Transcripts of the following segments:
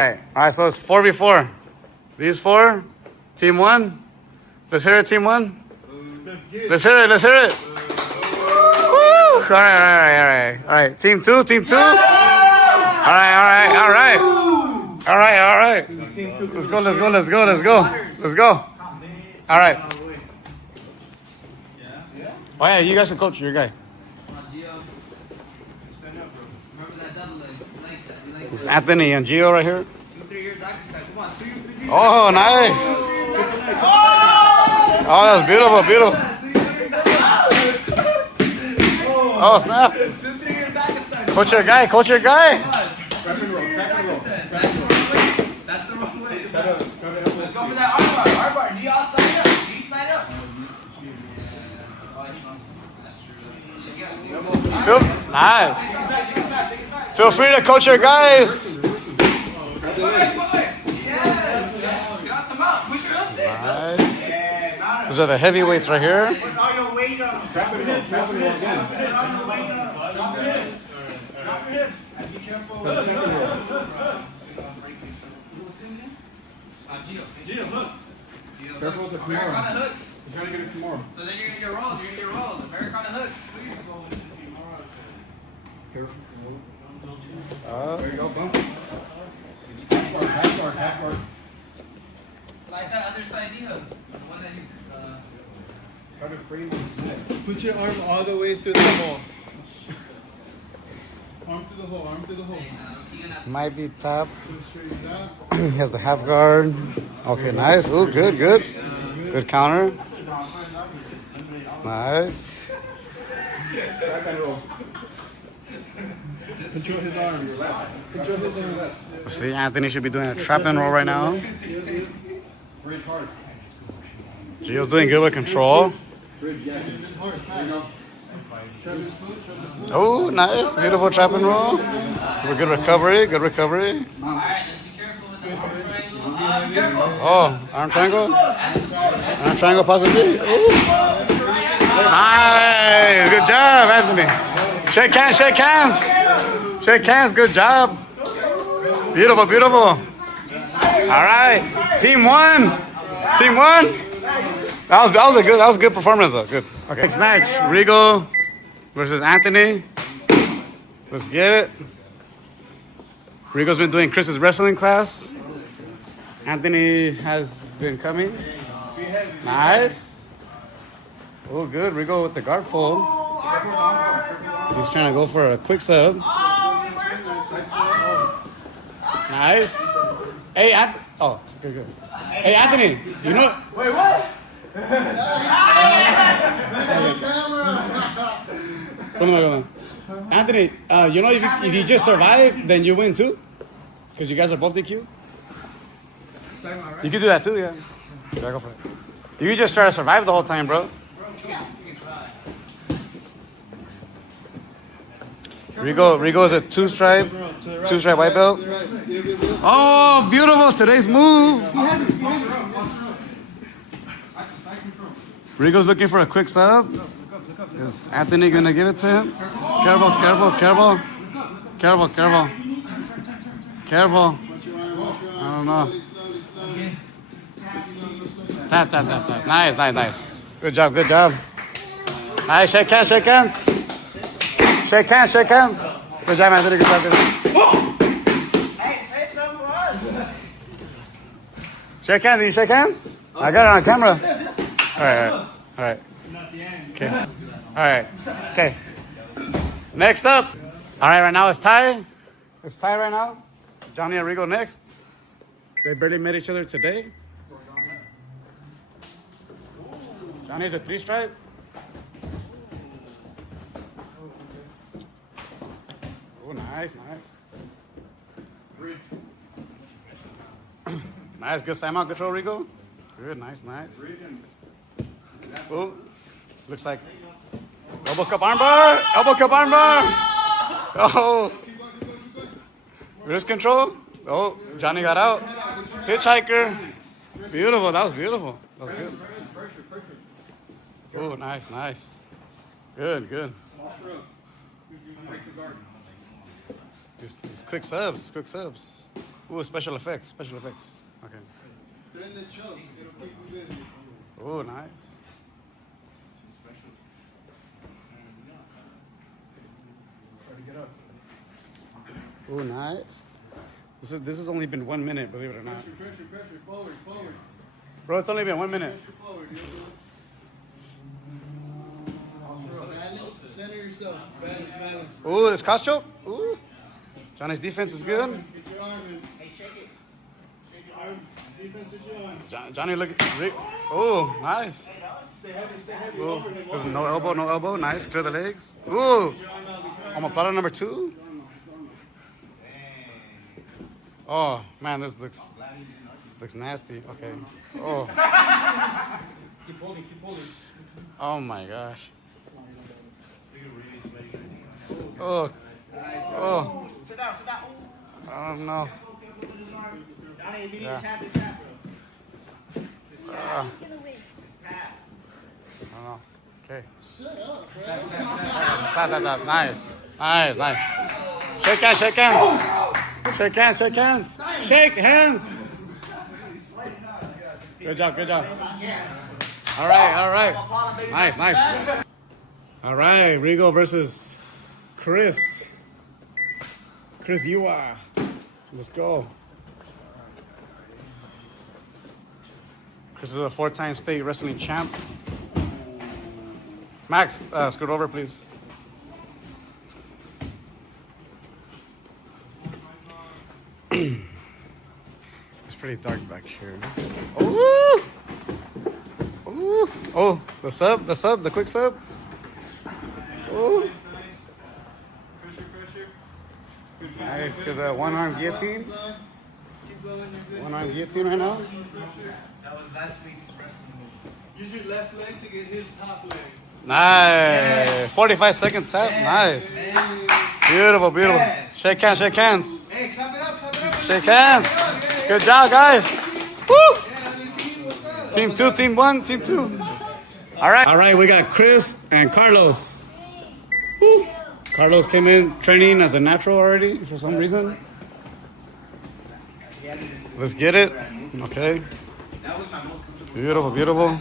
All right, so it's 4v4. These four, team one. Let's hear it, team one. Let's hear it. Woo! All right. Team two. All right. Let's go. All right. Oh yeah, you guys can coach your guy. It's Anthony and Gio right here. Oh, nice. Oh, that's beautiful. Oh, snap. Coach your guy. That's the wrong way. Let's go for that armbar. Do y'all sign up? Do you sign up? Nice. Feel free to coach your guys. Nice. Those are the heavyweights right here. Gio, hooks. Careful with the Americana hooks. You're trying to get it tomorrow. So then you're going to get rolled. Americana hooks, please. Careful. There you go, bump. Half guard. Slide that other side knee hook. The one that he's... Try to frame his neck. Put your arm all the way through the hole. Arm through the hole. This might be top. He has the half guard. Okay, nice. Ooh, good. Good counter. Nice. Control his arms. See, Anthony should be doing a trap and roll right now. Gio's doing good with control. Oh, nice. Beautiful trap and roll. Good recovery. Alright, let's be careful with the arm triangle. Oh, arm triangle? Arm triangle possibly? Ooh. Nice. Good job, Anthony. Shake hands. Good job. Beautiful. All right. Team one. That was a good performance though. Good. Okay. Next match, Rigo versus Anthony. Let's get it. Rigo's been doing Chris's wrestling class. Anthony has been coming. Nice. Oh, good. Rigo with the guard pull. He's trying to go for a quick sub. Nice. Hey, good. Hey, Anthony, you know... Wait, what? Hold on. Anthony, you know if you just survive, then you win too? Because you guys are both DQ? You can do that too, yeah. Go for it. You just try to survive the whole time, bro. Rigo is a two-stripe white belt. Oh, beautiful. Today's move. Rigo's looking for a quick sub. Is Anthony going to give it to him? Careful. I don't know. Tap. Nice. Good job. Nice. Shake hands. Good job, Anthony. Good job. Hey, say something for us. Shake hands. Did you shake hands? I got it on camera. All right. Okay. All right. Okay. Next up. All right, right now it's tie. It's tie right now. Johnny and Rigo next. They barely met each other today. Johnny's a three-stripe. Oh, nice. Nice, good side mount control, Rigo. Good, nice. Oh, looks like elbow cup armbar. Oh, wrist control. Oh, Johnny got out. Hitchhiker. Beautiful. That was beautiful. That was good. Oh, nice. Good. These quick subs. Ooh, special effects. Special effects. Okay. They're in the choke. It'll keep you busy. Ooh, nice. Try to get up. Ooh, nice. This has only been 1 minute, believe it or not. Pressure, pressure, pressure. Forward, forward. Bro, it's only been 1 minute. Pressure forward. Balance. Center yourself. Balance, balance. Ooh, this cross choke. Ooh. Johnny's defense is good. Get your arm in. Hey, shake it. Shake your arm. Defense with your arm. Johnny, look. Ooh, nice. Stay heavy, stay heavy. Ooh, Over him. there's no elbow, no elbow. Nice, clear the legs. Ooh, I'm a platter number 2. Oh man, this looks nasty. Okay. Oh. Keep holding, keep holding. Oh my gosh. Oh. Oh. Sit down, sit down. I don't know. Johnny, if you need Yeah. to tap, just tap, bro. I don't know. Okay. Shut up, bro. That. Nice. Nice, nice. Shake hands, shake hands. Shake hands, shake hands. Shake hands. Good job, good job. All right. Nice, nice. All right, Rigo versus Chris. Chris Yua. Let's go. Chris is a 4-time state wrestling champ. Max, scoot over, please. It's pretty dark back here. Ooh! Ooh! Oh, the sub, the quick sub. Ooh! Nice, nice. Pressure, pressure. Good job. Nice, because a one-arm guillotine. Keep going, you're good. One-arm guillotine right now. That was last week's wrestling move. Use your left leg to get his top leg. Nice. 45-second tap. Nice. Beautiful, beautiful. Shake hands, shake hands. Hey, clap it up, clap it up. Shake hands. Good job, guys. Woo! Team 2, team 1, team 2. All right, we got Chris and Carlos. Woo! Carlos came in training as a natural already for some reason. Let's get it. Okay. Beautiful, beautiful.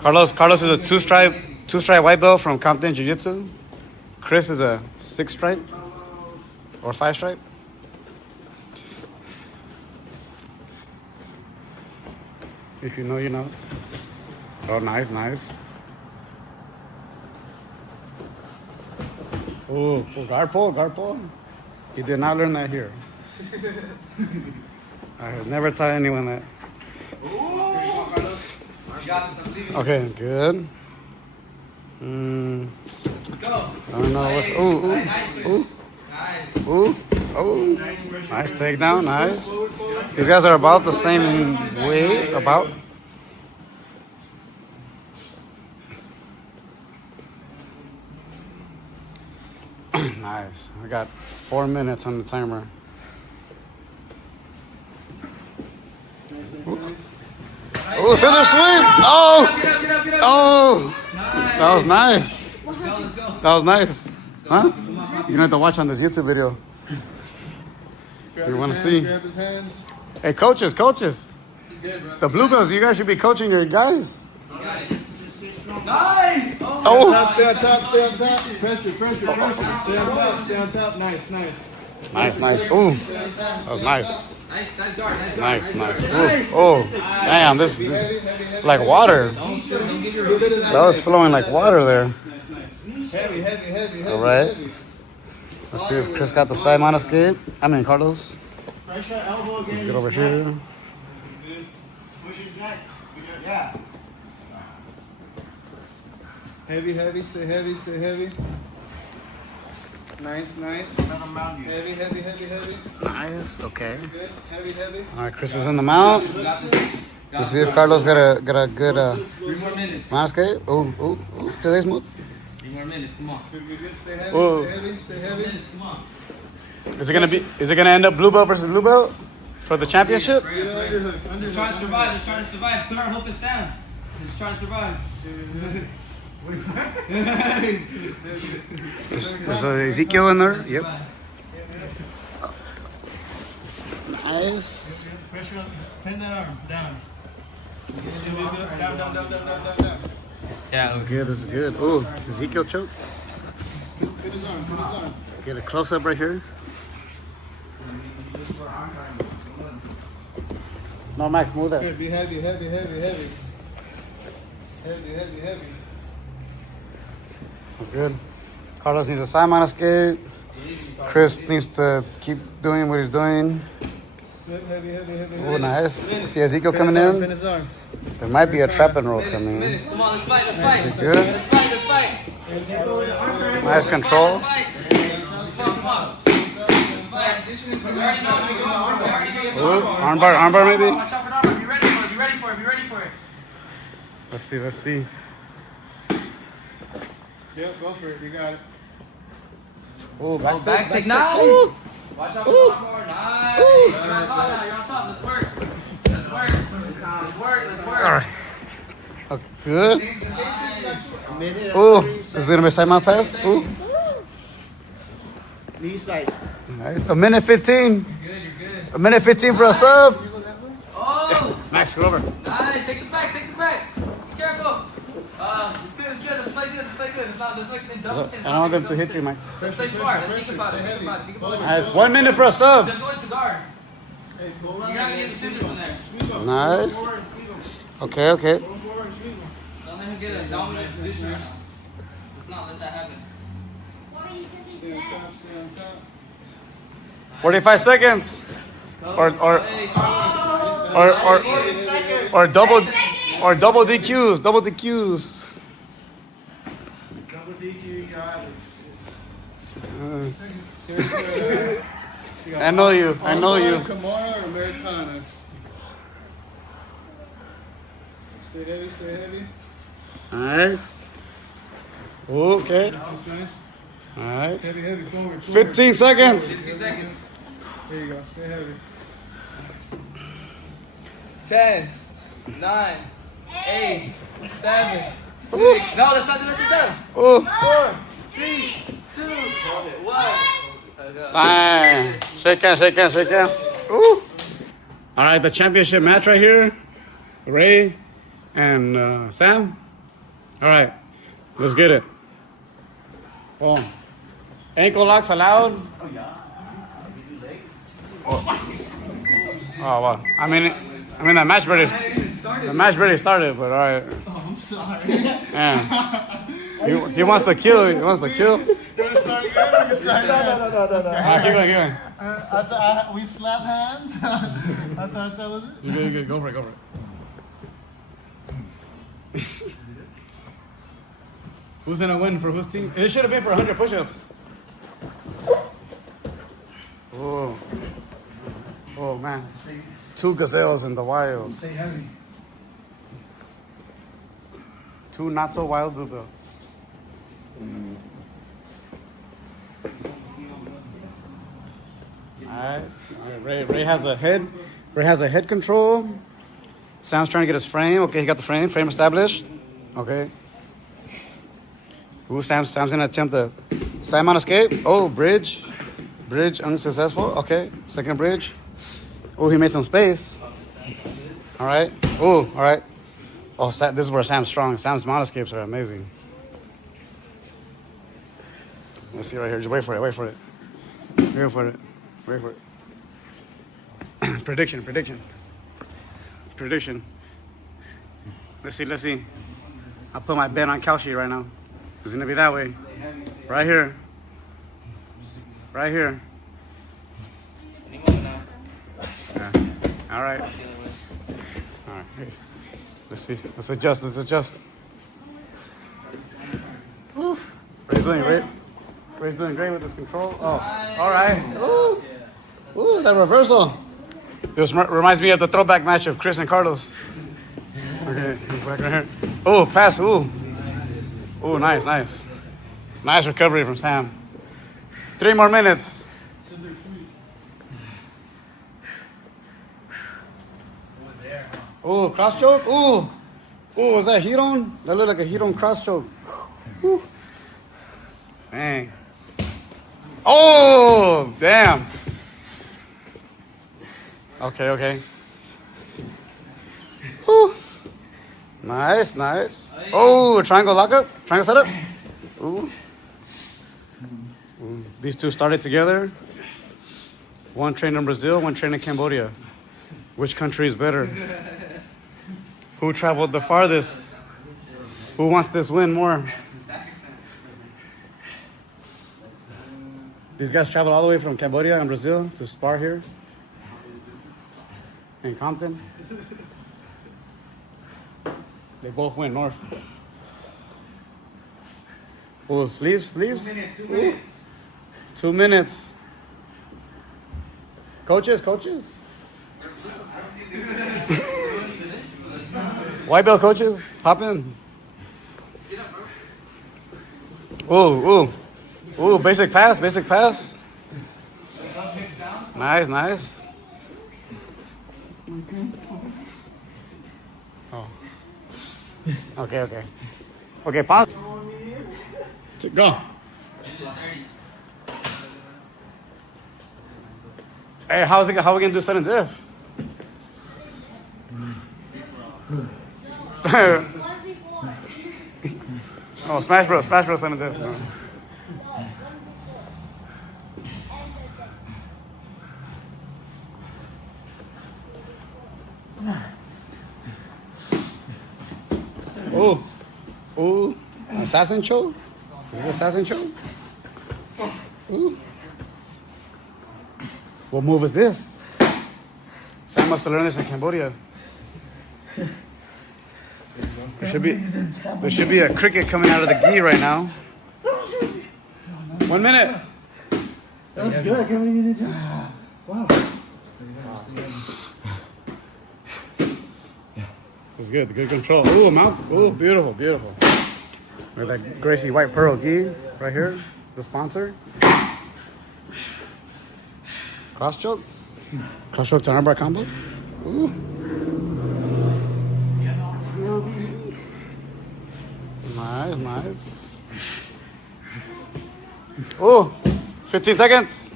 Carlos is a two-stripe white belt from Compton Jiu-Jitsu. Chris is a 6-stripe or 5-stripe. If you know, you know. Oh, nice, nice. Oh, guard pull. He did not learn that here. I have never taught anyone that. Okay, good. I don't know what's. Ooh. Nice takedown, nice. These guys are about the same weight, about. Nice. We got 4 minutes on the timer. Oh, scissor sweep! Oh! Oh! That was nice. That was nice. Huh? You're gonna have to watch on this YouTube video. You want to see? Grab his hands. Hey, coaches. The blue belts, you guys should be coaching your guys. Nice! Oh! Stay on top. Pressure. Stay on top. Nice. Nice. Ooh. That was nice. Nice dart, Nice. Ooh. Oh, damn, this like water. That was flowing like water there. Heavy. All right. Let's see if Chris got the side mount escape. Carlos. Let's get over here. Push his neck. Yeah. Heavy. Stay heavy. Nice. Heavy. Nice. Okay. Good. Heavy. All right, Chris is in the mount. Let's see if Carlos got a good 3 more minutes. mount escape. Ooh. Today's move. 3 more minutes, come on. Good. Stay Whoa. heavy. Come on. Is it gonna end up blue belt versus blue belt for the championship? Get underhook. He's trying to survive. Put our hope in Sam. He's trying to survive. There's Ezekiel in there. Yep. Nice. Pressure up. Pin that arm. Down. Down. Yeah. This is good. This is good. Oh, Ezekiel choke. Pin his arm. Get a close up right here. No, Max, move that. Good. Be heavy. That's good. Carlos needs a Simon escape. Chris needs to keep doing what he's doing. Heavy. Oh, nice. See Ezekiel coming in. Pin his arm. There might be a trap and roll coming in. Come on, let's fight. This is good. Let's fight. Nice control. Come on. Ooh, armbar maybe. Watch out for the armbar. Be ready for it. Let's see. Yep, go for it. You got it. Oh, Back take. Nice. Ooh. Watch out for the armbar. Nice. You're on top now. You're on top. Let's work. All right. Okay, good. Ooh, this is gonna be a Simon pass. Ooh. Nice. A minute 15. You're good. A minute 15 for a sub. Oh. Max, go over. Nice. Take the back. Be careful. It's good. Let's play good. It's not. Let's make the double. I don't want them to hit you, Max. Let's play smart. Let's think about it. Nice. 1 minute for a sub. Just go into guard. You gotta get the scissors from there. Nice. Okay. Don't let him get a dominant position. Let's not let that happen. Stay on top. 45 seconds. Or double DQs. Double DQs. I know you. Kimura or Americana? Stay heavy. Nice. Okay. That's nice. Nice. Heavy, forward. 15 seconds. 15 seconds. There you go, stay heavy. 10, 9, 8, 7, 6. No, let's not do nothing done. Oh. 4, 3, 2, 1. Time. Shake hands. Ooh. All right, the championship match right here. Ray and Sam. All right, let's get it. Boom. Ankle locks allowed. Oh wow. I mean the match barely started, but all right. Oh, I'm sorry. Yeah. He wants to kill. You want to start again? We can start again. No. Keep going. I thought we slap hands. I thought that was it. You're good. Go for it. Who's gonna win for whose team? It should have been for 100 push-ups. Oh man. 2 gazelles in the wild. Stay heavy. 2 not so wild blue belts. Nice. All right, Ray has a head. Ray has a head control. Sam's trying to get his frame. Okay, he got the frame. Frame established. Okay. Ooh, Sam's gonna attempt the Simon escape. Oh, bridge. Bridge unsuccessful. Okay, second bridge. Oh, he made some space. All right. Oh, all right. Oh, this is where Sam's strong. Sam's mount escapes are amazing. Let's see right here. Just wait for it. Prediction. Let's see. I'll put my bet on Kalshi right now. It's gonna be that way. Right here. Yeah. All right. Let's see. Let's adjust. Woo. Ray's doing great with his control. Oh, all right. Ooh, that reversal. This reminds me of the throwback match of Chris and Carlos. Okay, back right here. Oh, pass. Ooh, nice. Nice recovery from Sam. 3 more minutes. Oh, cross choke. Ooh, was that heat on? That looked like a heat on cross choke. Ooh. Dang. Oh, damn. Okay, okay. Whew. Nice, nice. Oh, triangle lockup? Triangle setup? Ooh. Ooh. These two started together. One trained in Brazil, one trained in Cambodia. Which country is better? Who traveled the farthest? Who wants this win more? These guys traveled all the way from Cambodia and Brazil to spar here in Compton. They both went north. Oh, sleeves? 2 minutes, 2 minutes. 2 minutes. Coaches? White belt coaches, hop in. Ooh. Basic pass. Nice. Oh. Okay, pause. Go. Hey, how are we gonna do sudden diff? Oh, Smash Bros, sudden diff. No. Ooh, assassin choke? Is it assassin choke? Ooh. What move is this? Sam must have learned this in Cambodia. There should be a cricket coming out of the gi right now. 1 minute. That was good. I can't believe you did that. Wow. It's good. Good control. Ooh, mouth. Ooh, beautiful. With that Gracie White Pearl gi right here, the sponsor. Cross choke to armbar combo. Ooh. Nice. Ooh, 15 seconds.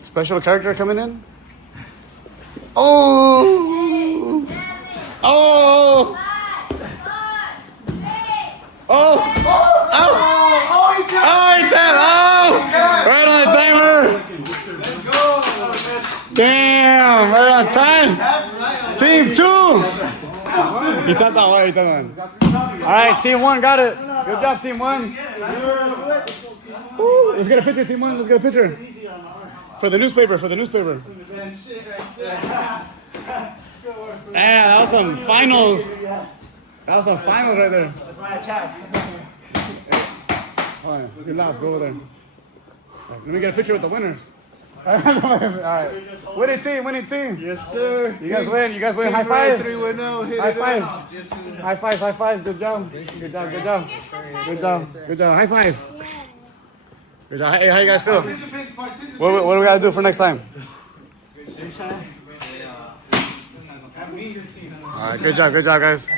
Special character coming in. Oh! Right on the timer. Let's go. Damn, right on time. Team 2. He tapped out. All right, Team 1 got it. Good job, Team 1. Woo, let's get a picture, Team 1. Let's get a picture. For the newspaper. Yeah, that was some finals. That was some finals right there. Hold on, you're loud. Go over there. Right, let me get a picture with the winners. All right. Winning team. Yes, sir. You guys win. High five. 3-1-0. High five. High five. Good job. High five. Good job. Hey, how you guys feel? What do we gotta do for next time? All right. Good job, guys.